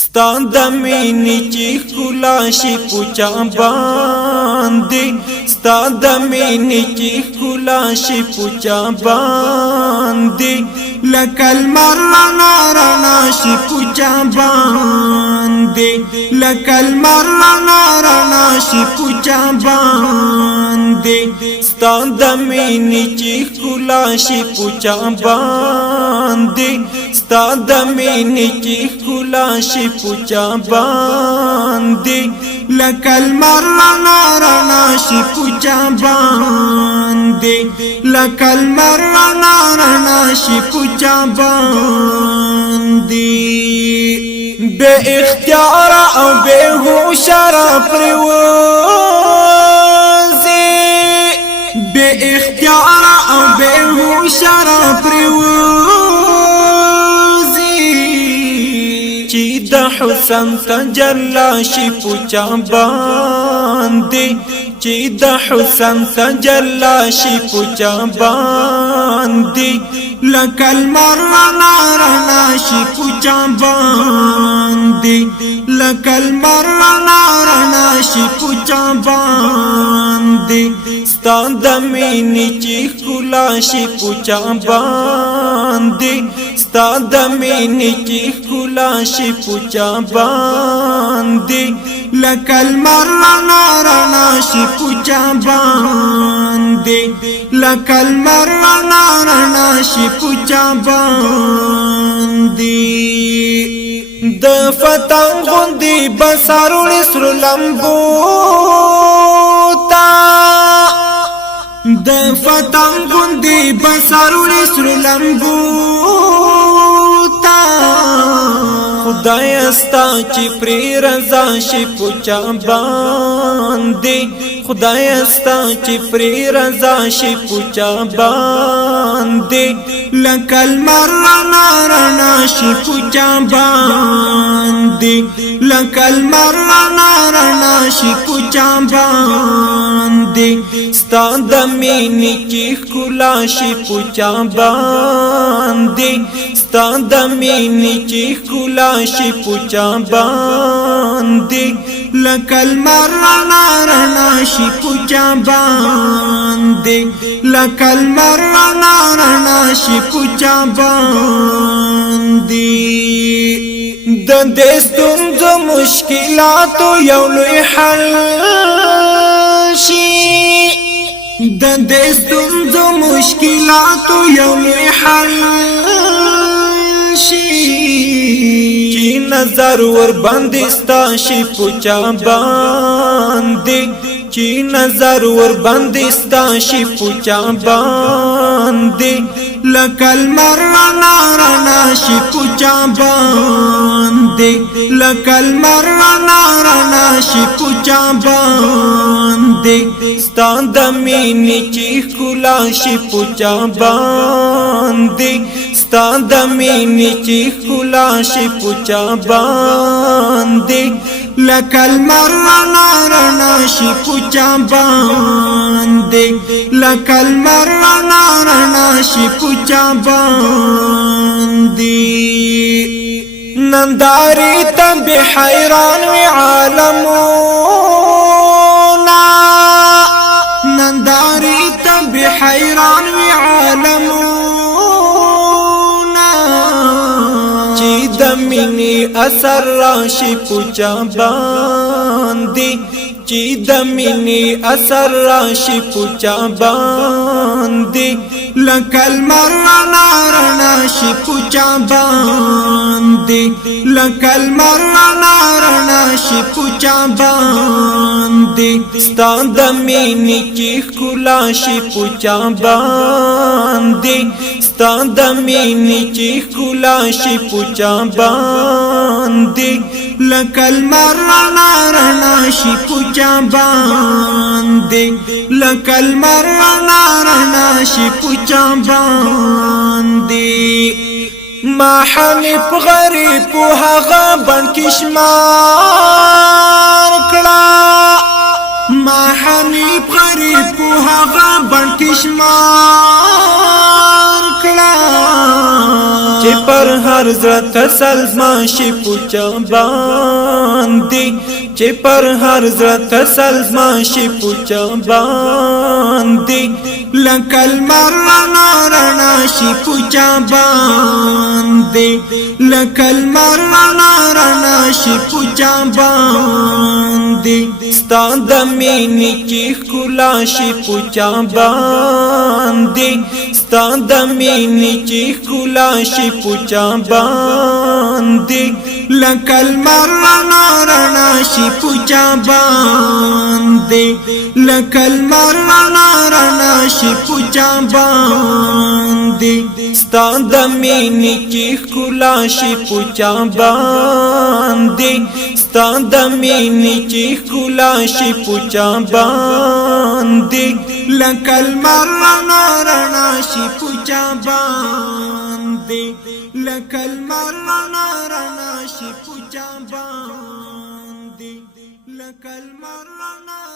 ستا د مینې چې ښکلا شي پوچا باندې ستا د مینې چې ښکلا شي پوچا باندې لکه لمر رڼا رڼا شي پوچا باندې لکه لمر رڼا رڼا شي پوچا باندې ستا د مینې چې ښکلا شي پوچا باندې ستا د مینې چې ښکلا شي پوچا باندې لکه لمر رڼا رڼا شي پوچا باندې لکه لمر رڼا رڼا شي پوچا باندې بے اختیار او بے ہوش را پروزی بے اختیار او بے ہوش را پروزی چی د حسن تجلا شي پوچا باندې چی د حسن تجلا شي پوچا باندې لکه لمر رڼا رڼا شي پوچا باندې لکه لمر رڼا رڼا شي پوچا باندې ستا د مینې چې ښکلا شي پوچا باندې ستا د مینې چې ښکلا شي پوچا باندې لکه لمر رڼا رڼا شي پوچا باندې لکه لمر رڼا رڼا شي پوچا باندې د فتنګ غوندې بسارو سرو لمبو تا د فتنګ غوندې بسارو سرو لمبو تا خدای استا چې پری رضا شي پوچا باندې خدای استا چې پری رضا شي پوچا باندې لکه لمر رڼا رڼا شي پوچا باندې لکه لمر رڼا رڼا شي پوچا باندې ستا د مینې چې ښکلا شي پوچا باندې ستا د مینې چې ښکلا شي پوچا باندې لکه لمر رڼا رڼا شي پوچا باندې لکه لمر رڼا رڼا شي پوچا باندې د دې ستونزو مشکلاتو یو لوی حل شي د دې ستونزو مشکلاتو یو لوی حل شي چې نظر ور باندې ستا شي پوچا باندې چې نظر ور باندې ستا شي پوچا باندې لکه لمر رڼا رڼا شي پوچا باندې لکه لمر رڼا رڼا شي پوچا باندې ستا د مینې چې ښکلا شي پوچا باندې ستا د مینې چې ښکلا شي پوچا باندې لکه لمر رڼا رڼا شي پوچا باندې لکه لمر رڼا رڼا شي پوچا باندې ننداري ته به حیران وي عالمونه ننداري ته به حیران وي عالمونه چې د مینې اثر راشي پوچا باندې چې د مینې اثر راشي پوچا باندې لکه لمر رڼا رڼا شي پوچا باندې لکه لمر رڼا رڼا شي پوچا باندې ستا د مینې چې ښکلا شي پوچا باندې ستا د مینې چې ښکلا شي پوچا باندې لکه لمر رڼا رڼا شي پوچا باندې لکه لمر رڼا رڼا شي پوچا باندې ما حنیف غریب په هغه باندې شمار کړه ما حنیف غریب په هغه باندې شمار کړه چې پر هر زړه تسلما شي پوچا باندې چې پر هر زړه تسلما شي پوچا باندې لکل مرنا رنا شي پوچا باندې لکل مرنا رنا شي پوچا باندې ستاد مینې چې خلا شي پوچا باندې ستاد مینې چې خلا شي پوچا باندې لکل مرنا رنا شي پوچا باندې لکل مرنا رنا شي پوچا باندې ستاد مینې چې خلا شي پوچا باندې ستاد مینې چې خلا شي پوچا باندې لکل مرنا رنا شي پوچا باندې لکل مرنا رنا شي پوچا باندې لکل مرنا